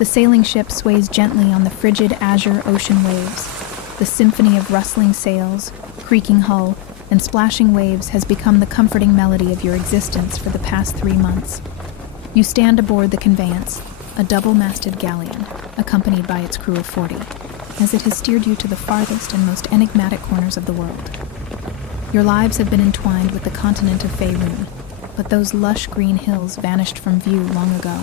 The sailing ship sways gently on the frigid azure ocean waves. The symphony of rustling sails, creaking hull, and splashing waves has become the comforting melody of your existence for the past 3 months. You stand aboard the Conveyance, a double-masted galleon, accompanied by its crew of 40, as it has steered you to the farthest and most enigmatic corners of the world. Your lives have been entwined with the continent of Faerun, but those lush green hills vanished from view long ago.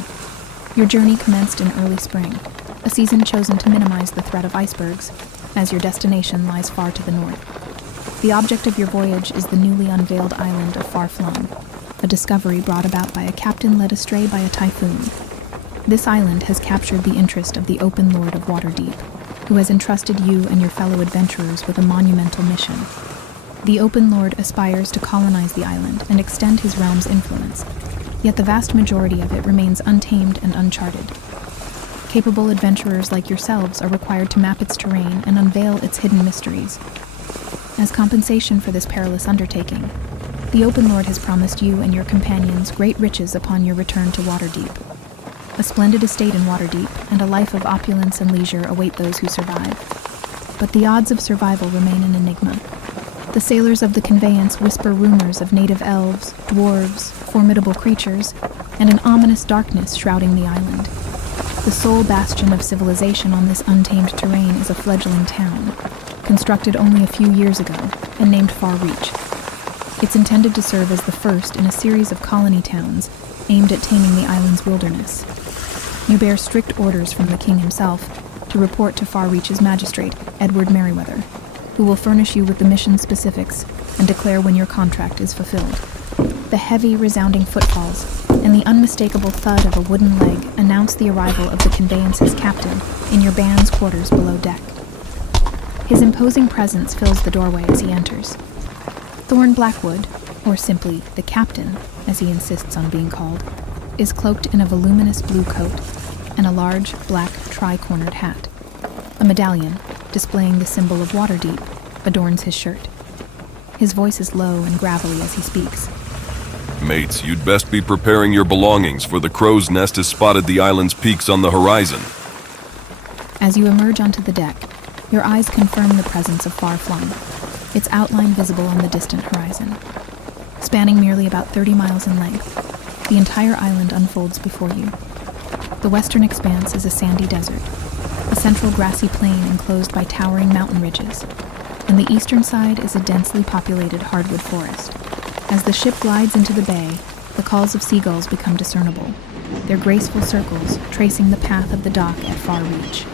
Your journey commenced in early spring, a season chosen to minimize the threat of icebergs, as your destination lies far to the north. The object of your voyage is the newly unveiled island of Far-Flung, a discovery brought about by a captain led astray by a typhoon. This island has captured the interest of the Open Lord of Waterdeep, who has entrusted you and your fellow adventurers with a monumental mission. The Open Lord aspires to colonize the island and extend his realm's influence, yet the vast majority of it remains untamed and uncharted. Capable adventurers like yourselves are required to map its terrain and unveil its hidden mysteries. As compensation for this perilous undertaking, the Open Lord has promised you and your companions great riches upon your return to Waterdeep. A splendid estate in Waterdeep and a life of opulence and leisure await those who survive. But the odds of survival remain an enigma. The sailors of the Conveyance whisper rumors of native elves, dwarves, formidable creatures, and an ominous darkness shrouding the island. The sole bastion of civilization on this untamed terrain is a fledgling town, constructed only a few years ago and named Far Reach. It's intended to serve as the first in a series of colony towns aimed at taming the island's wilderness. You bear strict orders from the king himself to report to Far Reach's magistrate, Edward Merriweather, who will furnish you with the mission specifics and declare when your contract is fulfilled. The heavy, resounding footfalls and the unmistakable thud of a wooden leg announce the arrival of the Conveyance's captain in your band's quarters below deck. His imposing presence fills the doorway as he enters. Thorn Blackwood, or simply the captain, as he insists on being called, is cloaked in a voluminous blue coat and a large, black, tri-cornered hat. A medallion, displaying the symbol of Waterdeep, adorns his shirt. His voice is low and gravelly as he speaks. Mates, you'd best be preparing your belongings, for the crow's nest has spotted the island's peaks on the horizon. As you emerge onto the deck, your eyes confirm the presence of Far-Flung, its outline visible on the distant horizon. Spanning merely about 30 miles in length, the entire island unfolds before you. The western expanse is a sandy desert, a central grassy plain enclosed by towering mountain ridges, and the eastern side is a densely populated hardwood forest. As the ship glides into the bay, the calls of seagulls become discernible, their graceful circles tracing the path of the dock at Far Reach.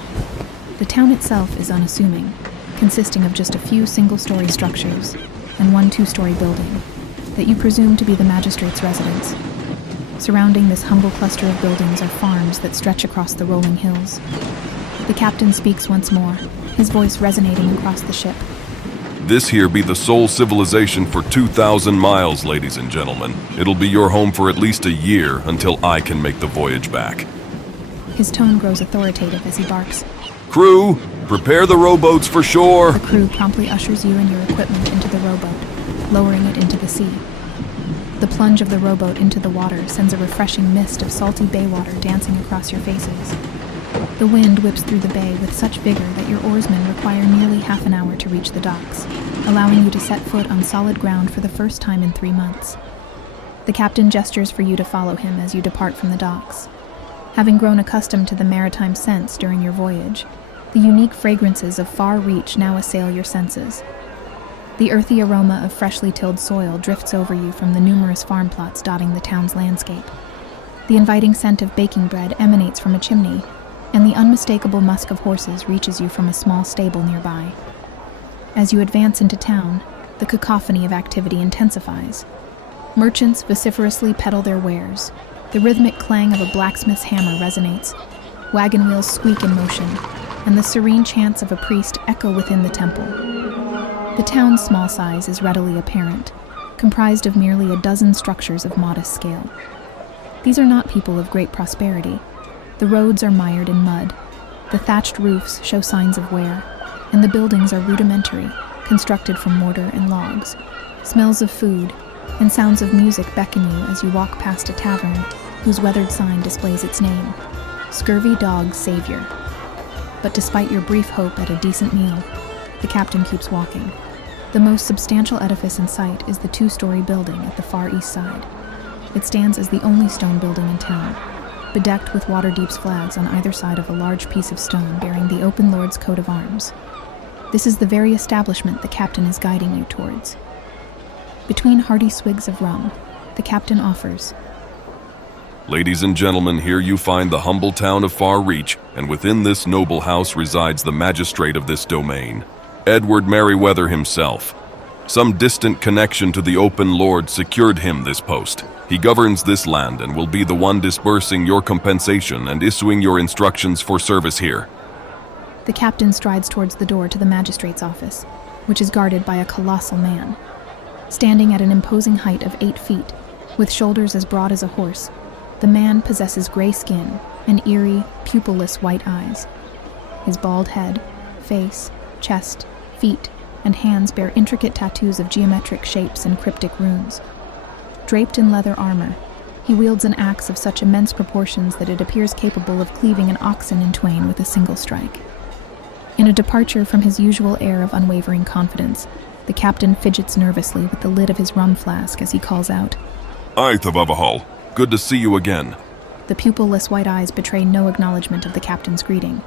The town itself is unassuming, consisting of just a few single-story structures and one two-story building that you presume to be the magistrate's residence. Surrounding this humble cluster of buildings are farms that stretch across the rolling hills. The captain speaks once more, his voice resonating across the ship. This here be the sole civilization for 2,000 miles, ladies and gentlemen. It'll be your home for at least a year until I can make the voyage back. His tone grows authoritative as he barks. Crew, prepare the rowboats for shore. The crew promptly ushers you and your equipment into the rowboat, lowering it into the sea. The plunge of the rowboat into the water sends a refreshing mist of salty bay water dancing across your faces. The wind whips through the bay with such vigor that your oarsmen require nearly half an hour to reach the docks, allowing you to set foot on solid ground for the first time in 3 months. The captain gestures for you to follow him as you depart from the docks. Having grown accustomed to the maritime scents during your voyage, the unique fragrances of Far Reach now assail your senses. The earthy aroma of freshly tilled soil drifts over you from the numerous farm plots dotting the town's landscape. The inviting scent of baking bread emanates from a chimney, and the unmistakable musk of horses reaches you from a small stable nearby. As you advance into town, the cacophony of activity intensifies. Merchants vociferously peddle their wares. The rhythmic clang of a blacksmith's hammer resonates. Wagon wheels squeak in motion, and the serene chants of a priest echo within the temple. The town's small size is readily apparent, comprised of merely a dozen structures of modest scale. These are not people of great prosperity. The roads are mired in mud, the thatched roofs show signs of wear, and the buildings are rudimentary, constructed from mortar and logs. Smells of food and sounds of music beckon you as you walk past a tavern whose weathered sign displays its name, scurvy dog's savior. But despite your brief hope at a decent meal, the captain keeps walking. The most substantial edifice in sight is the 2-story building at the far east side. It stands as the only stone building in town, bedecked with Waterdeep's flags on either side of a large piece of stone bearing the Open Lord's coat of arms. This is the very establishment the captain is guiding you towards. Between hearty swigs of rum, the captain offers, Ladies and gentlemen, here you find the humble town of Far Reach, and within this noble house resides the magistrate of this domain, Edward Merriweather himself. Some distant connection to the Open Lord secured him this post. He governs this land and will be the one disbursing your compensation and issuing your instructions for service here. The captain strides towards the door to the magistrate's office, which is guarded by a colossal man. Standing at an imposing height of 8 feet, with shoulders as broad as a horse, the man possesses gray skin and eerie, pupilless white eyes. His bald head, face, chest, feet, and hands bear intricate tattoos of geometric shapes and cryptic runes. Draped in leather armor, he wields an axe of such immense proportions that it appears capable of cleaving an oxen in twain with a single strike. In a departure from his usual air of unwavering confidence, the captain fidgets nervously with the lid of his rum flask as he calls out, Aye, Thavavahal. Good to see you again. The pupilless white eyes betray no acknowledgement of the captain's greeting.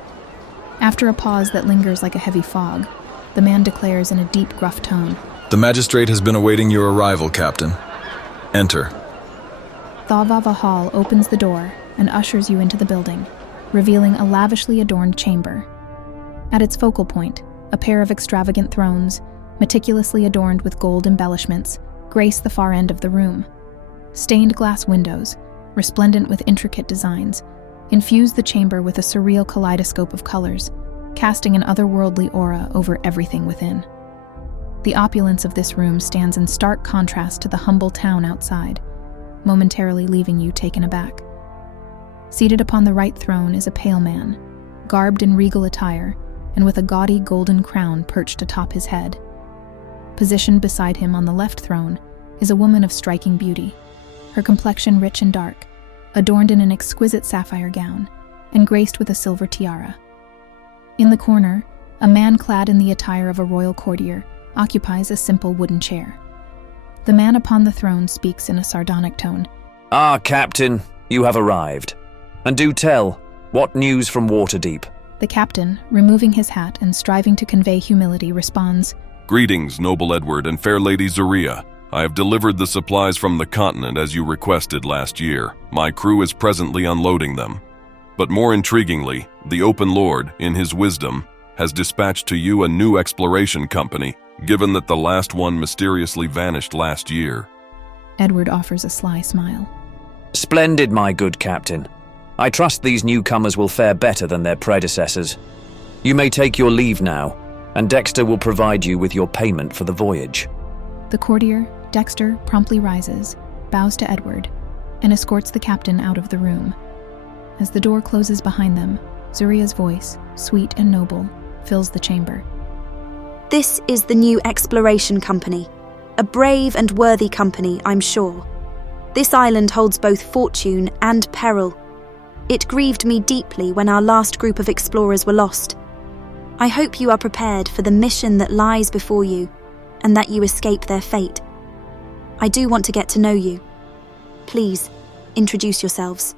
After a pause that lingers like a heavy fog, the man declares in a deep, gruff tone, The magistrate has been awaiting your arrival, Captain. Enter. Thavavahal opens the door and ushers you into the building, revealing a lavishly adorned chamber. At its focal point, a pair of extravagant thrones, meticulously adorned with gold embellishments, grace the far end of the room. Stained glass windows, resplendent with intricate designs, infuse the chamber with a surreal kaleidoscope of colors, casting an otherworldly aura over everything within. The opulence of this room stands in stark contrast to the humble town outside, momentarily leaving you taken aback. Seated upon the right throne is a pale man, garbed in regal attire and with a gaudy golden crown perched atop his head. Positioned beside him on the left throne is a woman of striking beauty, her complexion rich and dark, adorned in an exquisite sapphire gown, and graced with a silver tiara. In the corner, a man clad in the attire of a royal courtier occupies a simple wooden chair. The man upon the throne speaks in a sardonic tone. Ah, Captain, you have arrived. And do tell, what news from Waterdeep? The captain, removing his hat and striving to convey humility, responds, Greetings, noble Edward and fair lady Zaria. I have delivered the supplies from the continent as you requested last year. My crew is presently unloading them. But more intriguingly, the Open Lord, in his wisdom, has dispatched to you a new exploration company, given that the last one mysteriously vanished last year. Edward offers a sly smile. Splendid, my good Captain. I trust these newcomers will fare better than their predecessors. You may take your leave now, and Dexter will provide you with your payment for the voyage. The courtier, Dexter, promptly rises, bows to Edward, and escorts the captain out of the room. As the door closes behind them, Zuria's voice, sweet and noble, fills the chamber. This is the new exploration company. A brave and worthy company, I'm sure. This island holds both fortune and peril. It grieved me deeply when our last group of explorers were lost. I hope you are prepared for the mission that lies before you, and that you escape their fate. I do want to get to know you. Please, introduce yourselves.